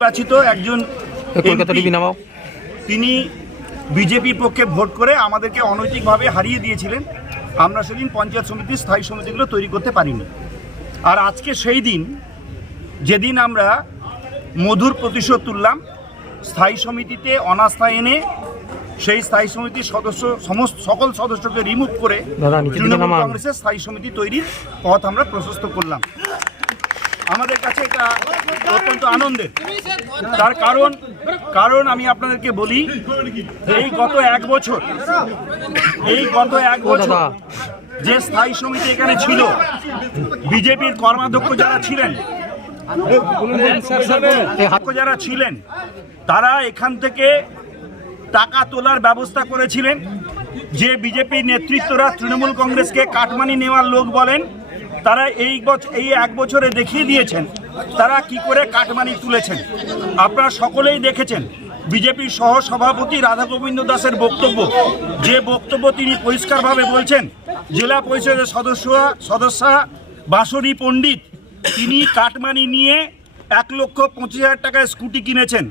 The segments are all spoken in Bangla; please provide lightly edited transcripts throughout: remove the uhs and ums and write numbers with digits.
নির্বাচিত একজন তিনি বিজেপির পক্ষে ভোট করে আমাদেরকে অনৈতিকভাবে হারিয়ে দিয়েছিলেন। আমরা সেদিন পঞ্চায়েত সমিতির স্থায়ী সমিতিগুলো তৈরি করতে পারিনি। আর আজকে সেই দিন যেদিন আমরা মধুর প্রতিশোধ তুললাম, স্থায়ী সমিতিতে অনাস্থা এনে সেই স্থায়ী সমিতির সকল সদস্যকে রিমুভ করে তৃণমূল কংগ্রেসের স্থায়ী সমিতি তৈরির পথ আমরা প্রশস্ত করলাম। আমাদের কাছে এটা অত্যন্ত আনন্দের। তার কারণ আমি আপনাদেরকে বলি, এই গত এক বছর যে স্থায়ী সমিতি এখানে ছিল, বিজেপির কর্মাধ্যক্ষ যারা ছিলেন তারা এখান থেকে টাকা তোলার ব্যবস্থা করেছিলেন। যে বিজেপি নেতৃত্বরা তৃণমূল কংগ্রেসকে কাটমানি নেওয়ার লোক বলেন, তারা এই এক বছরে দেখিয়ে দিয়েছেন তারা কি করে কাটমানি তুলেছেন। আপনারা সকলেই দেখেছেন বিজেপির সহ সভাপতি রাধা গোবিন্দ দাসের বক্তব্য, যে বক্তব্য তিনি পরিষ্কারভাবে বলছেন জেলা পরিষদের সদস্য বাঁশরী পণ্ডিত তিনি কাটমানি নিয়ে 1,25,000 টাকায় স্কুটি কিনেছেন,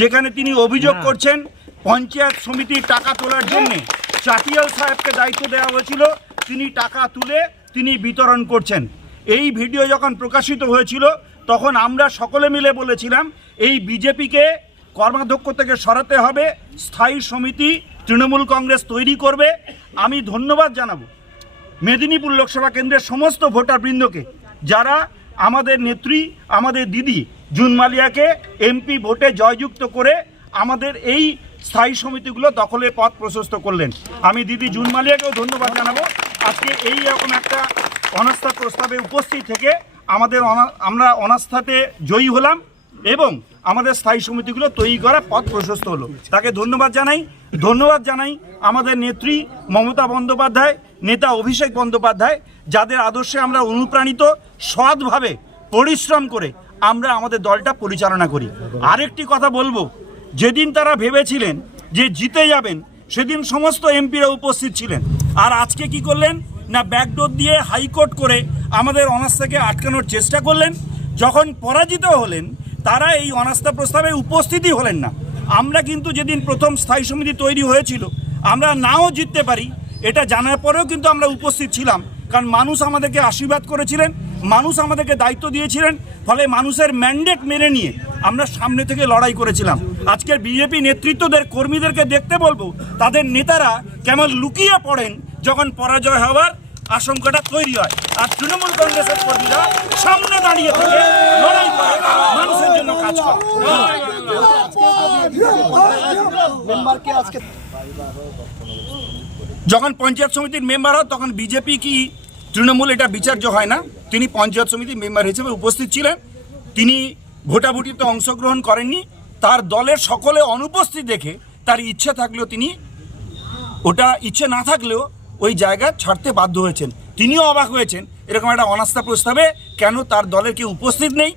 যেখানে তিনি অভিযোগ করছেন পঞ্চায়েত সমিতির টাকা তোলার জন্য চাটিয়াল সাহেবকে দায়িত্ব দেওয়া হয়েছিল, তিনি টাকা তুলে তিনি বিতরণ করছেন। এই ভিডিও যখন প্রকাশিত হয়েছিল তখন আমরা সকলে মিলে বলেছিলাম এই বিজেপিকে কর্মাধ্যক্ষ থেকে সরাতে হবে, স্থায়ী সমিতি তৃণমূল কংগ্রেস তৈরি করবে। আমি ধন্যবাদ জানাবো মেদিনীপুর লোকসভা কেন্দ্রের সমস্ত ভোটারবৃন্দকে যারা আমাদের নেত্রী, আমাদের দিদি জুন মালিয়াকে এমপি ভোটে জয়যুক্ত করে আমাদের এই স্থায়ী সমিতিগুলো দখলের পথ প্রশস্ত করলেন। আমি দিদি জুন মালিয়াকেও ধন্যবাদ জানাবো। আজকে এই রকম একটা অনাস্থা প্রস্তাবে উপস্থিত থেকে আমরা অনাস্থাতে জয়ী হলাম এবং আমাদের স্থায়ী সমিতিগুলো তৈরি করা পথ প্রশস্ত হলো। তাকে ধন্যবাদ জানাই আমাদের নেত্রী মমতা বন্দ্যোপাধ্যায়, নেতা অভিষেক বন্দ্যোপাধ্যায়, যাদের আদর্শে আমরা অনুপ্রাণিত, সৎভাবে পরিশ্রম করে আমরা আমাদের দলটা পরিচালনা করি। আরেকটি কথা বলবো, যেদিন তারা ভেবেছিলেন যে জিতে যাবেন সেদিন সমস্ত এমপিরা উপস্থিত ছিলেন, আর আজকে কি করলেন না ব্যাকডোর দিয়ে হাইকোর্ট করে আমাদের অনাস্থাকে আটকানোর চেষ্টা করলেন। যখন পরাজিত হলেন তারা এই অনাস্থা প্রস্তাবে উপস্থিতই হলেন না। আমরা কিন্তু যেদিন প্রথম স্থায়ী সমিতি তৈরি হয়েছিল আমরা নাও জিততে পারি এটা জানার পরেও কিন্তু আমরা উপস্থিত ছিলাম, কারণ মানুষ আমাদেরকে আশীর্বাদ করেছিলেন, মানুষ আমাদেরকে দায়িত্ব দিয়েছিলেন, ফলে মানুষের ম্যান্ডেট মেনে নিয়ে আমরা সামনে থেকে লড়াই করেছিলাম। আজকের বিজেপি নেতৃত্বদের কর্মীদেরকে দেখতে বলবো তাদের নেতারা কেমন লুকিয়ে পড়েন যখন পরাজয় হওয়ার আশঙ্কাটা তৈরি হয়, আর তৃণমূল কংগ্রেসের কর্মীরা সামনে দাঁড়িয়ে থেকে লড়াই করে মানুষের জন্য কাজ করে। যখন পঞ্চায়েত সমিতির মেম্বার হয় তখন বিজেপি কি তৃণমূল এটা বিচার্য হয় না। তিনি পঞ্চায়েত সমিতির মেম্বার হিসেবে উপস্থিত ছিলেন, তিনি ভোটাভুটিতে অংশগ্রহণ করেননি। তার দলের সকলে অনুপস্থিত দেখে তার ইচ্ছে থাকলেও তিনি ইচ্ছে না থাকলেও ওই জায়গা ছাড়তে বাধ্য হয়েছেন। তিনিও অবাক হয়েছেন এরকম একটা অনাস্থা প্রস্তাবে কেন তার দলের কেউ উপস্থিত নেই,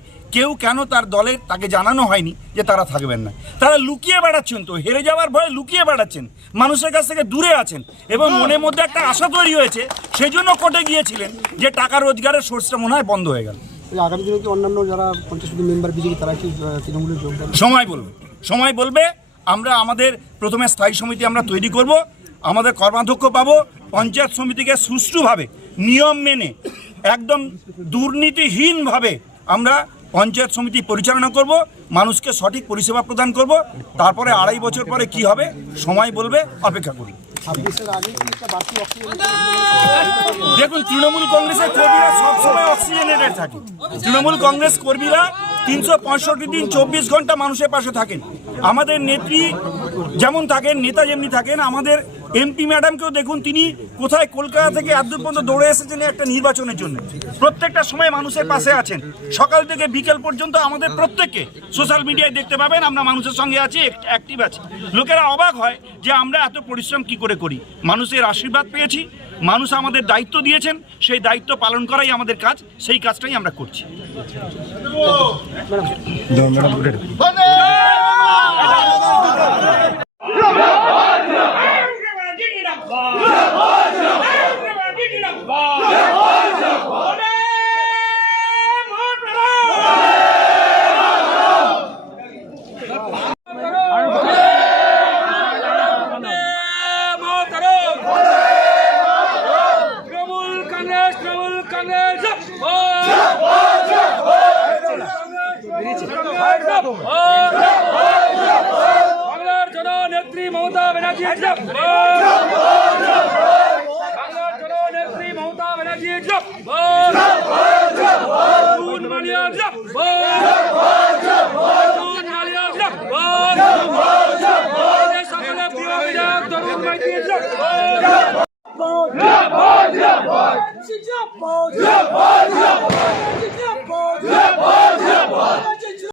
কেন তার দলের তাকে জানানো হয়নি যে তারা থাকবেন না। তারা লুকিয়ে বেড়াচ্ছেন, তো হেরে যাওয়ার ভয়ে লুকিয়ে বেড়াচ্ছেন, মানুষের কাছ থেকে দূরে আছেন এবং মনের মধ্যে একটা আশা তৈরি হয়েছে, সেই জন্য কোর্টে গিয়েছিলেন যে টাকা রোজগারের সোর্সটা মনে হয় বন্ধ হয়ে গেল। আগামী দিনে কি অন্যান্য যারা পঞ্চায়েত সমিতি মেম্বার বিজেপি তারা কি তৃণমূলে যোগ দেন? সময় বলবে। আমরা আমাদের প্রথমে স্থায়ী সমিতি আমরা তৈরি করব, আমাদের কর্মাধ্যক্ষ পাবো, পঞ্চায়েত সমিতিকে সুষ্ঠুভাবে নিয়ম মেনে একদম দুর্নীতিহীনভাবে আমরা পঞ্চায়েত সমিতি পরিচালনা করব, মানুষকে সঠিক পরিষেবা প্রদান করব। তারপরে 2.5 বছর পরে কি হবে সময় বলবে, অপেক্ষা করি। দেখুন, তৃণমূল কংগ্রেসের কর্মীরা সবসময় অক্সিজেনেটেড থাকে। তৃণমূল কংগ্রেস কর্মীরা 365 দিন 24 ঘন্টা মানুষের পাশে থাকেন। আমাদের নেত্রী যেমন থাকেন, নেতা যেমনি থাকেন, আমাদের এমপি ম্যাডামকেও দেখুন, তিনি কোথায় কলকাতা থেকে এত পর্যন্ত দৌড়ে এসেছেন একটা নির্বাচনের জন্য। প্রত্যেকটা সময় মানুষের পাশে আছেন, সকাল থেকে বিকেল পর্যন্ত আমাদের প্রত্যেককে সোশ্যাল মিডিয়ায় দেখতে পাবেন আমরা মানুষের সঙ্গে আছি, অ্যাক্টিভ আছি। লোকেরা অবাক হয় যে আমরা এত পরিশ্রম কি করে করি। মানুষের আশীর্বাদ পেয়েছি, মানুষ আমাদের দায়িত্ব দিয়েছেন, সেই দায়িত্ব পালন করাই আমাদের কাজ, সেই কাজটাই আমরা করছি। বাংলার জননেত্রী মমতা ব্যানার্জি বাংলার জননেত্রী মমতা ব্যানার্জি সকলে প্রিয় বিধায়ক তরুণ মাইতি